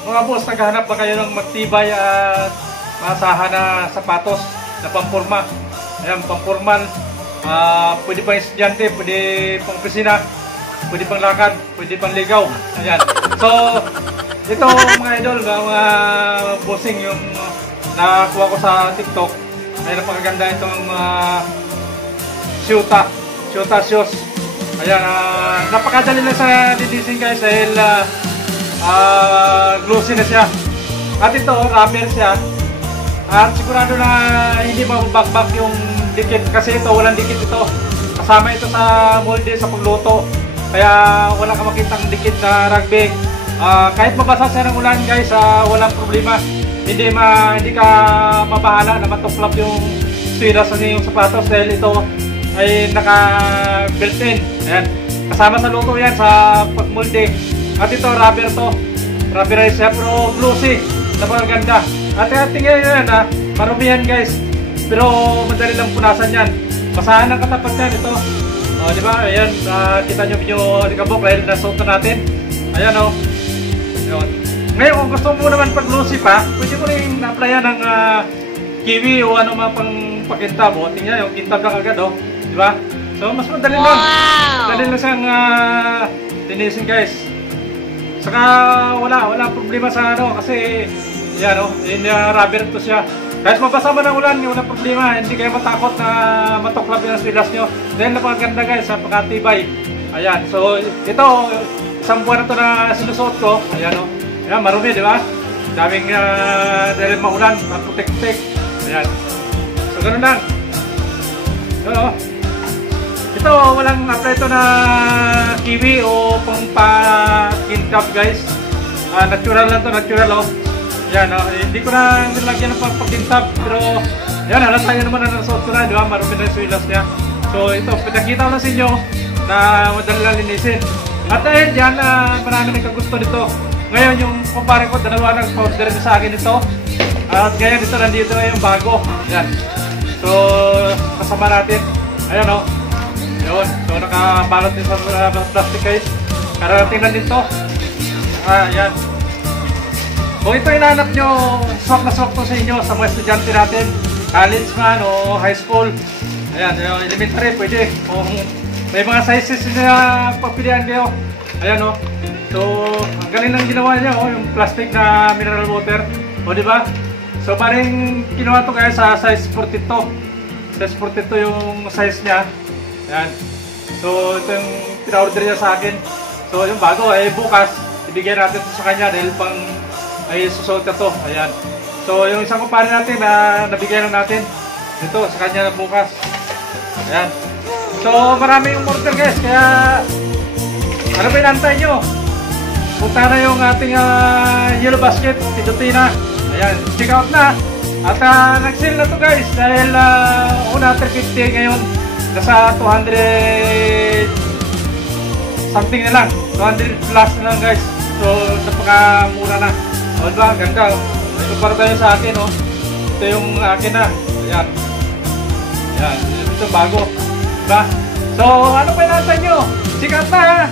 Mga boss, naghahanap ba kayo ng magtibay at masahan na sapatos na pampurma? Ayan, pampurman. Pwede pang estudyante, pwede pang opisina, pwede pang lakad, pwede pang ligaw. Ayan. So, ito mga idol, mga bossing yung nakuha ko sa TikTok. Ay napakaganda itong Shota shoes. Ayan, napakadali lang sa linisin guys dahil glossy na siya. At ito, rubber siya. At sigurado na hindi mabakbak yung dikit kasi ito, walang dikit ito. Kasama ito sa molde sa pagluto. Kaya wala ka makitang dikit na rugby. Kahit mabasa siya ng ulan guys, walang problema. Hindi ka mabahala na matuklap yung swilas ng yung sapatos dahil ito ay naka built-in. Ayan. Kasama sa luto yan sa pagmolde. At ito rubber to. Rubberize siya pero glossy. Napakaganda. At tingnan nyo yan marumi yan guys. Pero madali lang punasan yan. Basahan ang katapat yan ito. O diba? Ayan. Kita nyo video likabok dahil nasuot na natin. Ayan o. Ayan. Ngayon kung gusto mo naman pag glossy pa, pwede mo rin na-applyan ng kiwi o ano mga pang pakintab. O tingnan yung kintab lang agad o. Diba? So mas madali lang. Madali lang siyang linisin guys. Saka wala problema sa ano kasi yan o, rubber to siya. Kahit mabasa man ng ulan, wala problema. Hindi kayo matakot na matuklap yung swilas nyo. Dahil napakaganda guys, napakatibay. Ayan, so ito, isang buwan na ito na sinusuot ko. Ayan o, ayan, marumi di ba? Daming dahil maulan, putik-putik. Ayan, so ganun lang. So, ito, walang apply ito na kiwi o pang pa-kintab guys. Natural lang ito, natural o. Yan, hindi ko na nilagyan ng pakintab. Pero, yan, halata nyo naman na nasuot ko na, di ba? Marumi na yung swilas niya. So, ito, pinakita ko lang sa inyo na madali lang linisin. At dahil dyan, marami nagkagusto nito. Ngayon, yung kumpare ko, dalawa nag-order sa akin ito. At ngayon, ito nandito na yung bago. Yan. So, kasama natin. Ayan o. Yun. So, nakabalot din sa plastic guys. Kararating na dito. Ayan. Kung ito hinahanap nyo, swak na swak to sa inyo, sa mga estudyante natin, college man o high school. Ayan, elementary, pwede. Kung may mga sizes na pagpilihan kayo. Ayan o. So, ang galing lang ginawa niya yung plastic na mineral water. O, diba? So, parang kinuha to kaya sa size 42. Size 42 yung size niya. Ayan. So, ito yung pina-order niya sa akin. So, yung bago, bukas, ibigay natin ito sa kanya dahil pang ay susuot na to. Ayan. So, yung isang kumpare natin na nabigay lang natin dito sa kanya na bukas. Ayan. So, marami yung order guys. Kaya, ano ba inantay nyo? Punta na yung ating Yellow Basket, pindutin na. Ayan, check out na. At nag-sale na to guys. Dahil una 350 ngayon, nasa 200 something na lang. 200 plus na lang guys. So, napakamura na. O diba, ganda. Ito para tayo sa akin o. Ito yung akin na. Ayan. Ayan. Ito bago. Diba? So, ano pa inantay nyo? Check out na ha!